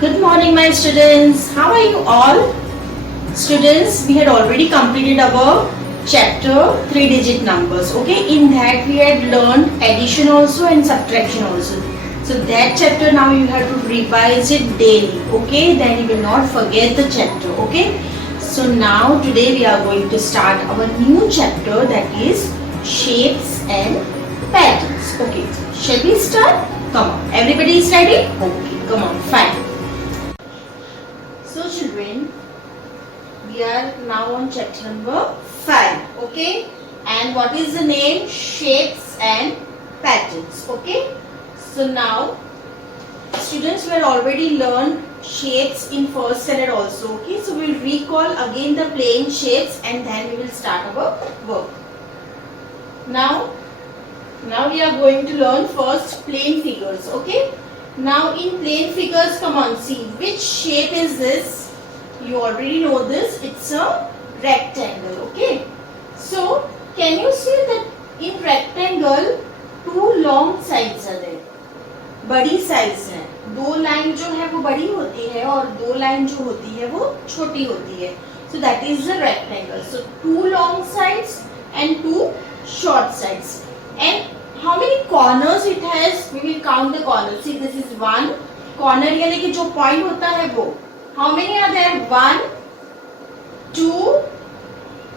Good morning, my students. How are you all? Students, we had already completed our chapter 3-digit numbers. Okay, in that we had learned addition also and subtraction also. So that chapter now you have to revise it daily. Okay, then you will not forget the chapter. Okay, so now today we are going to start our new chapter, that is shapes and patterns. Okay, shall we start? Come on, everybody is ready? Okay, come on, fine. So children, we are now on chapter number 5, okay? And what is the name? Shapes and patterns, okay? So now, students will already learn shapes in first standard also, okay? So we will recall again the plane shapes and then we will start our work. Now we are going to learn first plane figures, okay? Now in plane figures, come on, see which shape is this? You already know this, it's a rectangle, okay? So can you see that in rectangle two long sides are there, बड़ी sides है, दो line जो है वो बड़ी होती है और दो लाइन जो होती है वो छोटी होती है. So that is the rectangle. So two long sides and two short sides. And how many corners it has? We will count the corners. See, this is one corner, यानी कि जो point होता है वो. How many are there? 1, 2,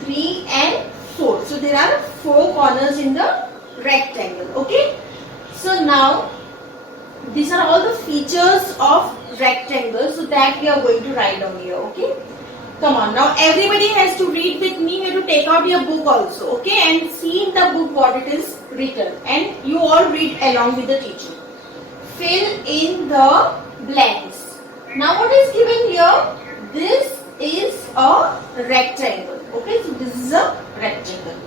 3 and 4. So there are 4 corners in the rectangle. Okay. So now these are all the features of rectangle. So that we are going to write down here. Okay. Come on, now everybody has to read with me. You have to take out your book also, okay, and see in the book what it is written, and you all read along with the teacher. Fill in the blanks. Now what is given here? This is a rectangle, okay, so this is a rectangle.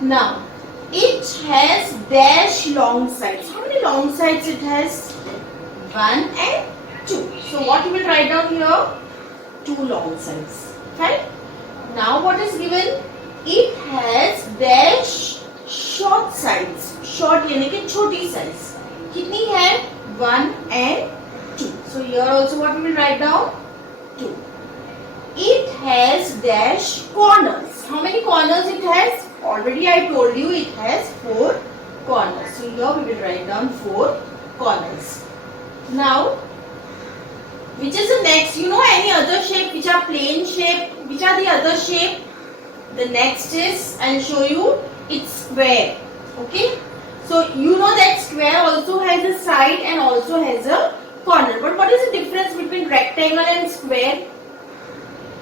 Now it has dash long sides. How many long sides it has? 1 and 2. So what you will write down here? 2 long sides. Right? Now what is given? It has dash short sides. Short यानी कि छोटी size. कितनी है? 1 and 2. So here also what we will write down? 2. It has dash corners. How many corners it has? Already I told you it has 4 corners. So here we will write down 4 corners. Now which is the next? You know any other shape which are plane shape? Which are the other shape? The next is, I will show you, it's square. Okay. So you know that square also has a side and also has a corner. But what is the difference between rectangle and square?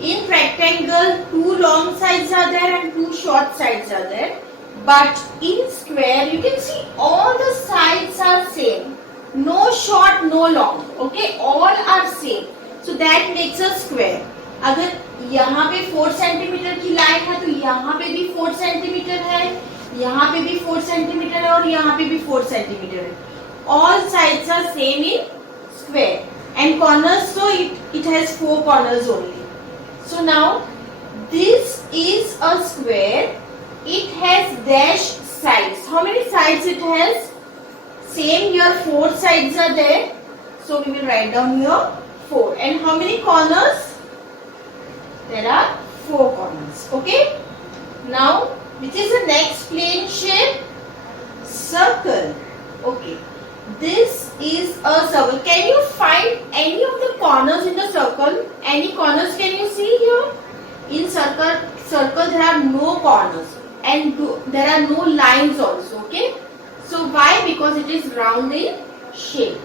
In rectangle, 2 long sides are there and 2 short sides are there. But in square, you can see all the sides are same. No short, no long. Okay, all are same. So that makes a square. अगर यहाँ पे 4 centimetre की line है तो यहाँ पे भी 4 centimetre है, यहाँ पे भी 4 सेंटीमीटर है और यहाँ पे भी 4 सेंटीमीटर है. All sides are same in square. And corners, so it has 4 corners only. So now this is a square. It has dash sides. How many sides it has? Same here, 4 sides are there. So we will write down here 4. And how many corners? There are 4 corners. Okay. Now, which is the next plane shape? Circle. Okay. This is a circle. Can you find any of the corners in the circle? Any corners can you see here? In circle there are no corners and there are no lines also. Okay. So why? Because it is round in shape.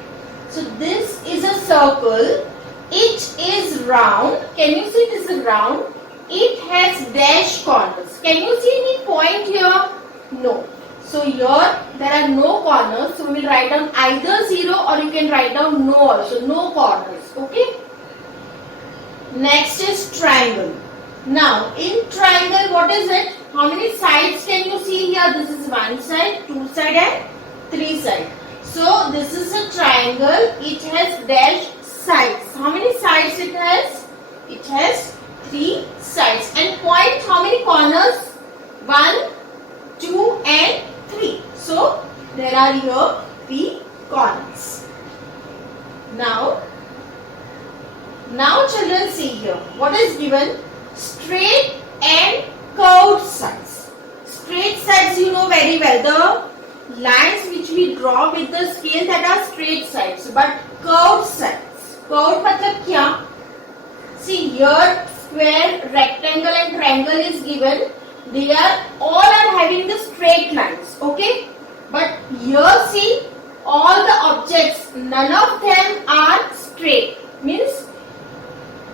So this is a circle. It is round. Can you see this is round? It has dash corners. Can you see any point here? No. So here there are no corners. So we will write down either 0 or you can write down no also. No corners. Okay. Next is triangle. Now in triangle what is it? How many sides can you see here? This is 1 side, 2 side and 3 side. So this is a triangle. It has dash sides. How many sides it has? It has 3 sides. And point, how many corners? 1, 2 and 3. So there are here 3 corners. Now Now children, see here. What is given? Straight and curved sides. Straight sides you know very well. The lines which we draw with the scale, that are straight sides. But curved sides. Curved मतलब क्या? See here, square, rectangle and triangle is given. They are all are having the straight lines. Okay. But here see, all the objects, none of them are straight. Means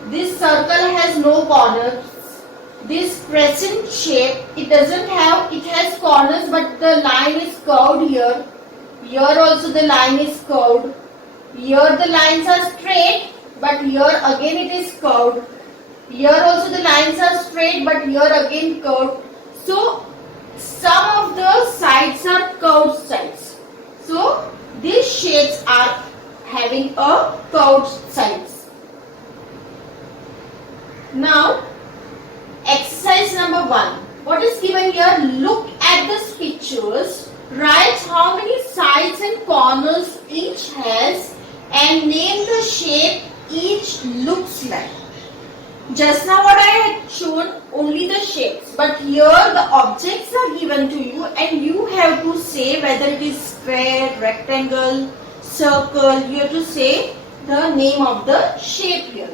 this circle has no corners. This crescent shape, it doesn't have, it has corners, but the line is curved here. Here also the line is curved. Here the lines are straight, but here again it is curved. Here also the lines are straight, but here again curved. So some of the sides are curved sides. So these shapes are having a curved sides. Now, exercise number 1. What is given here? Look at the pictures. Write how many sides and corners each has and name the shape each looks like. Just now what I had shown, only the shapes. But here the objects are given to you and you have to say whether it is square, rectangle, circle. You have to say the name of the shape here.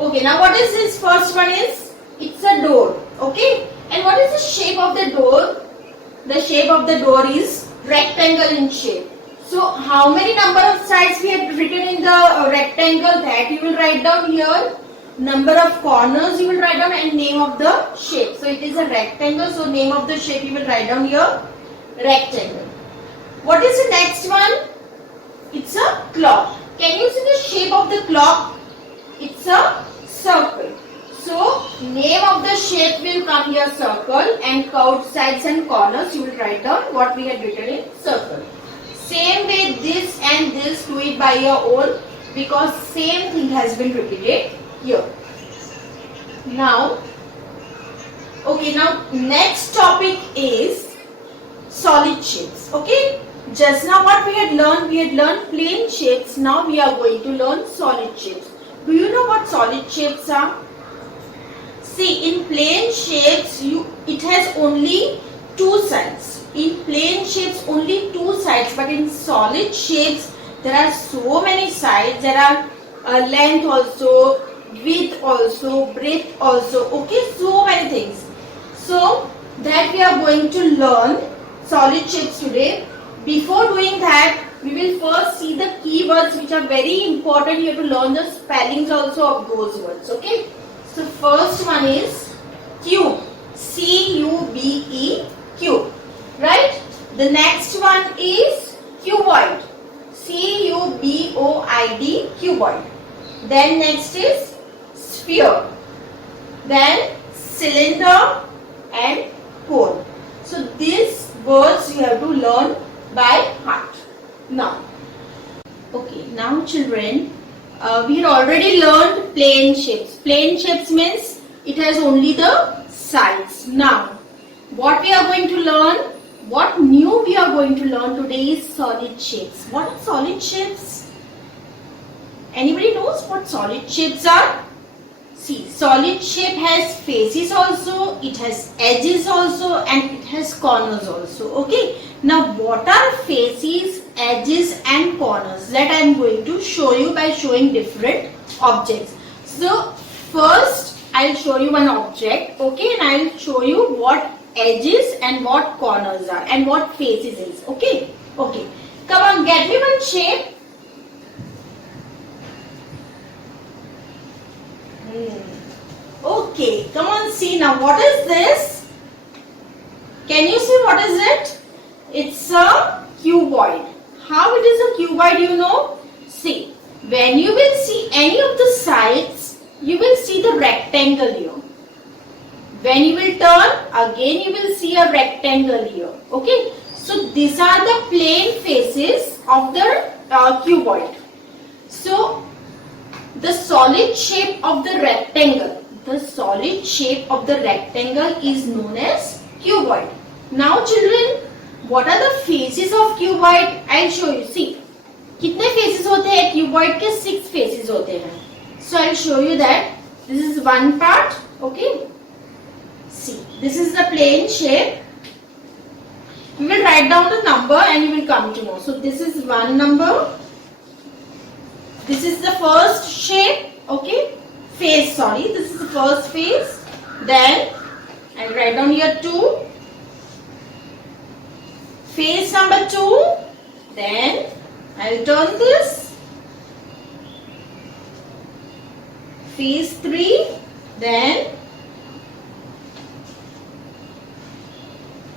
Okay, now what is this first one is? It's a door. Okay. And what is the shape of the door? The shape of the door is rectangle in shape. So how many number of sides we have written in the rectangle, that you will write down here. Number of corners you will write down and name of the shape. So it is a rectangle, so name of the shape you will write down here, rectangle. What is the next one? It's a clock. Can you see the shape of the clock? It's a circle. So name of the shape will come here, circle, and curved sides and corners you will write down what we have written in circle. Same way this and this, do it by your own because same thing has been repeated here. Now, okay, now next topic is solid shapes. Okay, just now what we had learned plane shapes. Now we are going to learn solid shapes. Do you know what solid shapes are? See, in plane shapes, it has only two sides. In plane shapes, only two sides, but in solid shapes, there are so many sides. There are length also, width also, breadth also. Okay, so many things. So that we are going to learn solid shapes today. Before doing that, we will first see the keywords which are very important. You have to learn the spellings also of those words. Okay. So first one is cube. C-U-B-E, cube. Right? The next one is cuboid. C-U-B-O-I-D, cuboid. Then next is sphere. Then cylinder and cone. So these words you have to learn by heart. Now, okay, now children, we had already learned plane shapes. Plane shapes means it has only the sides. Now, what we are going to learn, what new we are going to learn today is solid shapes. What are solid shapes? Anybody knows what solid shapes are? See, solid shape has faces also, it has edges also, and it has corners also. Okay. Now, what are faces, edges and corners? That I am going to show you by showing different objects. So, first I will show you one object. Okay. And I will show you what edges and what corners are and what faces is. Okay. Okay. Come on, get me one shape. Okay, come on, see now. What is this? Can you see what is it? It's a cuboid. How it is a cuboid, you know? See, when you will see any of the sides, you will see the rectangle here. When you will turn, again you will see a rectangle here. Okay, so these are the plane faces of the cuboid. So, the solid shape of the rectangle. The solid shape of the rectangle is known as cuboid. Now children, what are the faces of cuboid? I'll show you. See, कितने faces होते हैं cuboid के? 6 faces होते हैं. So I'll show you that. This is one part. Okay. See, this is the plane shape. We will write down the number and you will come to know. So this is one number. This is the first shape. Okay. Face, sorry. This is the first face. Then I'll write down here 2. Face number 2. Then I'll turn this. Face 3. Then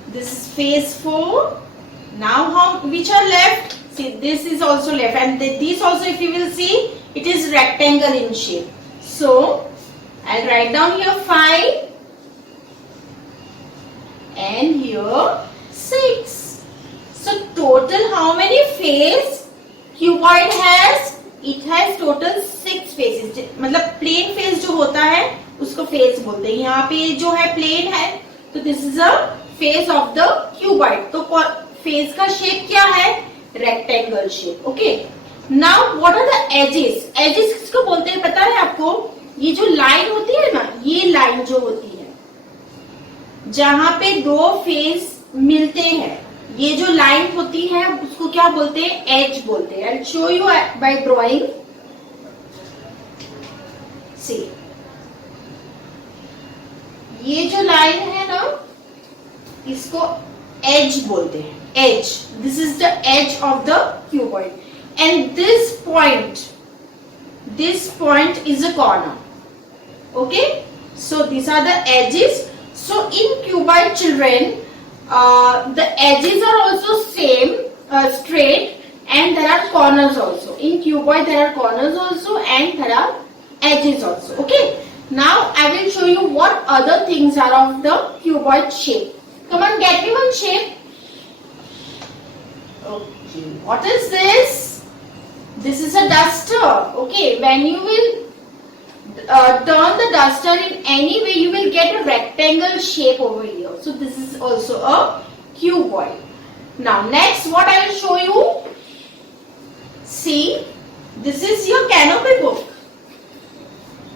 this is face 4. Now which are left? See, this is also left, and this also, if you will see, it is rectangle in shape. So I'll write down here 5 and here 6. So total how many face cuboid has? It has total 6 faces. मतलब plane face जो होता है उसको face बोलते हैं. यहाँ पे जो है प्लेन है, तो this is a face of the cuboid. तो फेस का शेप क्या है? Rectangle shape. Okay. Now what are the edges? Edges किसको बोलते हैं पता है आपको? ये जो लाइन होती है ना, ये लाइन जो होती है जहां पे दो फेस मिलते हैं, ये जो लाइन होती है उसको क्या बोलते हैं? एज बोलते हैं. I will show you by drawing. See, ये जो लाइन है ना, इसको एज बोलते हैं. Edge. This is the edge of the cuboid. And this point is a corner. Okay, so these are the edges. So in cuboid children, the edges are also same, straight, and there are corners also. In cuboid there are corners also and there are edges also. Okay, now I will show you what other things are of the cuboid shape. Come on, get me one shape. Okay, what is this? This is a duster. Okay, when you will turn the duster in any way, you will get a rectangle shape over here. So this is also a cuboid. Now next, what I will show you. See, this is your canopy book.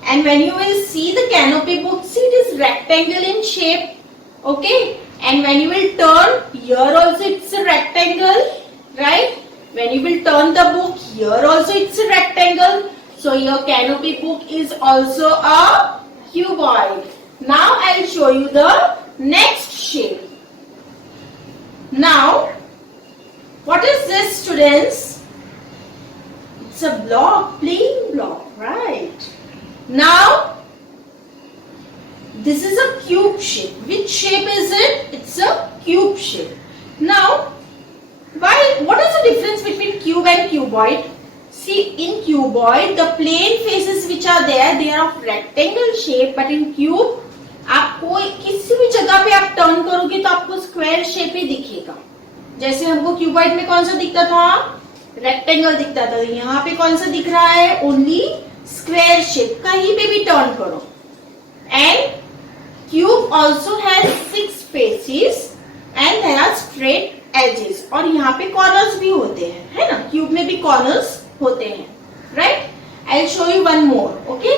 And when you will see the canopy book, see it is rectangle in shape. Okay. And when you will turn, here also it's a rectangle, right? When you will turn the book, here also it's a rectangle. So your canopy book is also a cuboid. Now I will show you the next shape. Now, what is this, students? It's a block, plain block, right? Now, this is a cube shape. Which shape is it? It's a cube shape. Now, what is the difference between cube and cuboid? See, in cuboid, the plane faces which are there, they are of rectangle shape. But in cube, आपको किसी भी जगह पे आप turn करोगे तो आपको square shape ही दिखेगा. जैसे हमको क्यूबॉइड में कौन सा दिखता था? रेक्टेंगल दिखता था. यहाँ पे कौन सा दिख रहा है? Only square shape. कहीं पे भी टर्न करो. And cube also has 6 faces and there are straight edges. और यहाँ पे कॉर्नर्स भी होते हैं, है ना? क्यूब में भी कॉर्नर्स होते हैं, right? I will show you one more. Okay.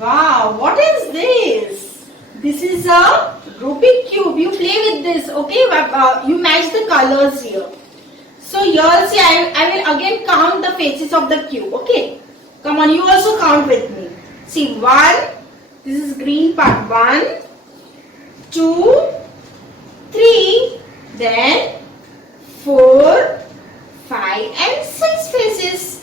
Wow, what is this? This is a Rubik cube. You play with this, okay? You match the colors here. So here, see, I will again count the faces of the cube, okay? Come on, you also count with me. See, 1, this is green part, 1, 2, 3, then 4, 5 and 6 faces.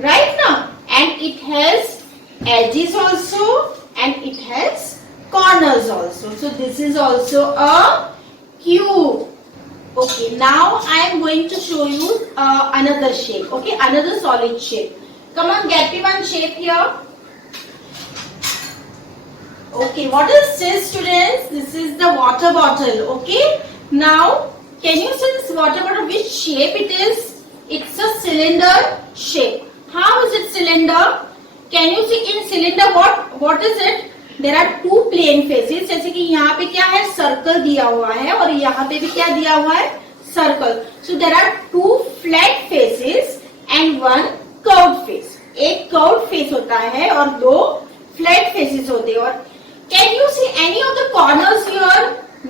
Right now? And it has edges also and it has corners also. So this is also a cube. Okay, now I am going to show you another shape. Okay, another solid shape. Come on, get me one shape here. Okay, what is this, students? This is the water bottle. Okay, now can you see this water bottle? Which shape it is? It's a cylinder shape. How is it cylinder? Can you see in cylinder what is it? There are 2 plane faces. जैसे कि यहाँ पे क्या है? Circle दिया हुआ है और यहाँ पे भी क्या दिया हुआ है? Circle. So there are 2 flat faces and 1 curved face, एक कर्व फेस होता है और दो फ्लैट फेसेस होते हैं. और can you see any of the corners here?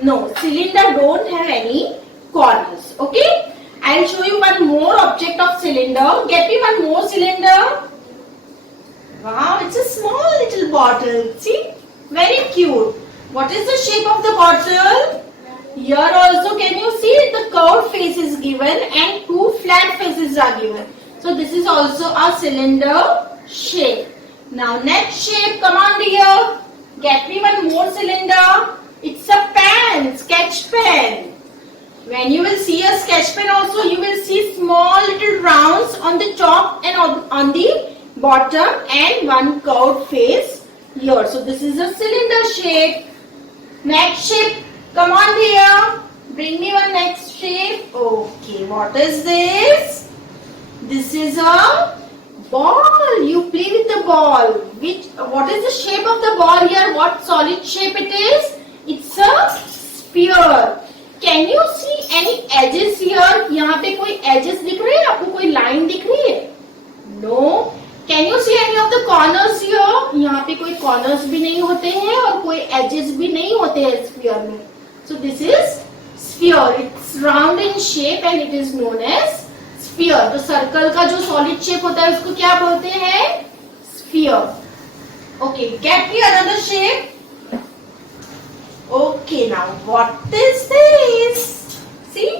No, cylinder don't have any corners. Okay, I will show you one more object of cylinder. Get me one more cylinder. Wow, it's a small little bottle. See, very cute. What is the shape of the bottle? Here also, can you see the curved face is given and two flat faces are given. So this is also a cylinder shape. Now next shape, come on dear. Get me one more cylinder. It's a pen, sketch pen. When you will see a sketch pen also, you will see small little rounds on the top and on the bottom and one curved face here. So this is a cylinder shape. Next shape, come on dear. Bring me one next shape. Okay, what is this? This is a ball. You play with the ball. What is the shape of the ball here? What solid shape it is? It's a sphere. Can you see any edges here? यहाँ पे कोई edges दिख रहे हैं? आपको कोई line दिख रही है? No. Can you see any of the corners here? यहाँ पे कोई corners भी नहीं होते हैं और कोई edges भी नहीं होते हैं sphere में. So this is sphere. It's round in shape and it is known as sphere. तो circle का जो solid shape होता है उसको क्या बोलते हैं? Sphere. Okay, get me another shape. Okay, now what is this? See,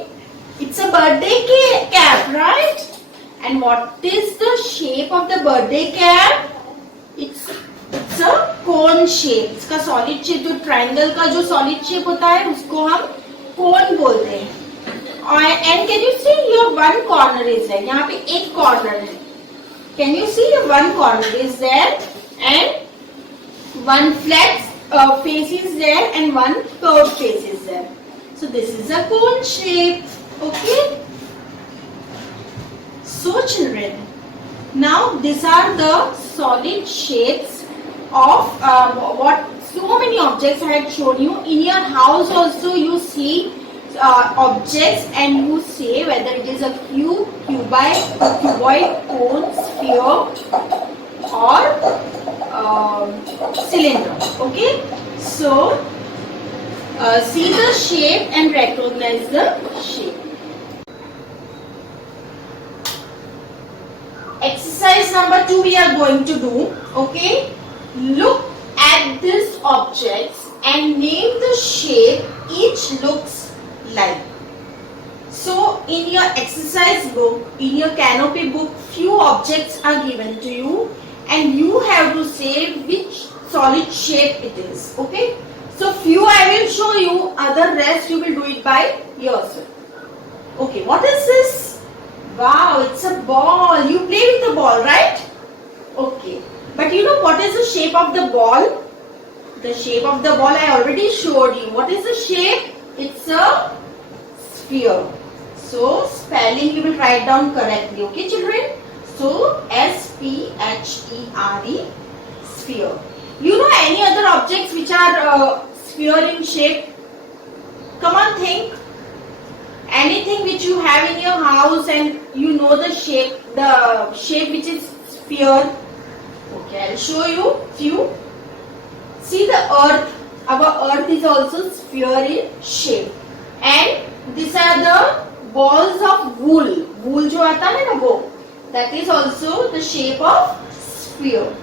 it's a birthday cap, right? And what is the shape of the birthday cap? It's a cone shape. इसका solid shape, जो triangle का जो solid shape होता है उसको हम cone बोलते हैं. And can you see here one corner is there? यहाँ पे एक corner है. Can you see here one corner is there and one flat face is there and one curved face is there. So this is a cone shape. Okay. So children, now these are the solid shapes of what so many objects I had shown you. In your house also you see objects and you say whether it is a cube, cuboid, cone, sphere or cylinder. Okay, so see the shape and recognize the shape. Exercise number 2 we are going to do. Okay, look at these objects and name the shape each looks like. So in your exercise book, in your canopy book, few objects are given to you and you have to say which solid shape it is. Okay, so few I will show you, other rest you will do it by yourself. Okay, what is this? Wow, it's a ball. You play with the ball, right? Okay. But you know what is the shape of the ball? The shape of the ball I already showed you. What is the shape? It's a sphere. So, spelling you will write down correctly. Okay, children? So, S-P-H-E-R-E, sphere. You know any other objects which are sphere in shape? Come on, think. Anything which you have in your house and you know the shape which is sphere. Okay, I'll show you few. See the earth. Our earth is also sphere in shape. And these are the balls of wool. Wool जो आता है ना वो. That is also the shape of sphere.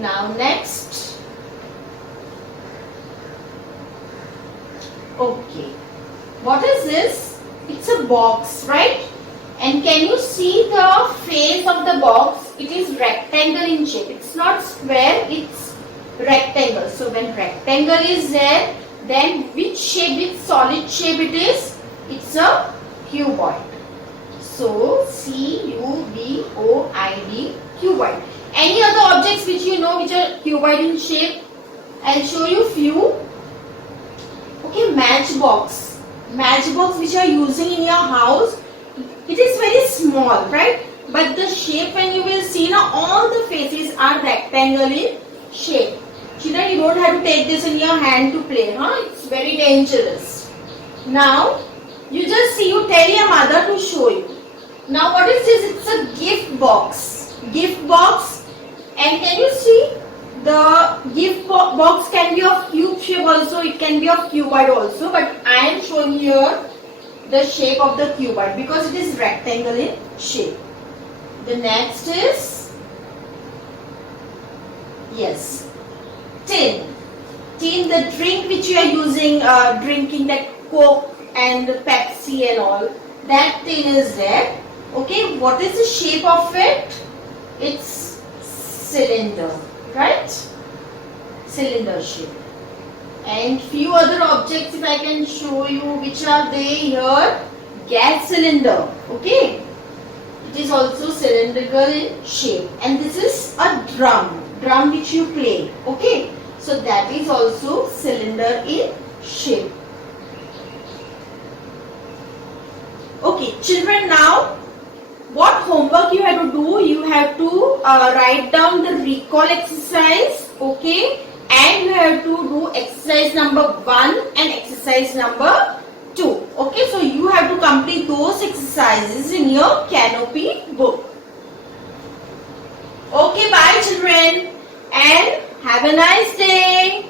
Now next. Okay. What is this? It's a box, right? And can you see the face of the box? It is rectangle in shape. It's not square, it's rectangle. So when rectangle is there, then which shape, which solid shape it is? It's a cuboid. So C-U-B-O-I-D, cuboid. Any other objects which you know which are cuboid in shape? I'll show you few. Okay, matchbox. Matchbox which you are using in your house, it is very small, right? But the shape when you will see now, all the faces are rectangle in shape. Children, you don't have to take this in your hand to play, huh? It's very dangerous. Now, you tell your mother to show you. Now what is this? It's a gift box. gift box. And can you see the gift box can be of cube shape also, it can be of cuboid also, but I am showing here the shape of the cuboid because it is rectangle in shape. The next is, yes, tin. Tin, the drink which you are using, drinking that Coke and Pepsi and all, that tin is there. Okay, what is the shape of it? It's cylinder, right? Cylinder shape. And few other objects, if I can show you, which are they here? Gas cylinder. Okay, it is also cylindrical in shape. And this is a drum which you play. Okay, so that is also cylinder in shape. Okay, children, now what homework you have to do? You have to write down the recall exercise. Okay, and you have to do exercise number 1 and exercise number 2. Okay, so you have to complete those exercises in your Canopy book. Okay, bye children, and have a nice day.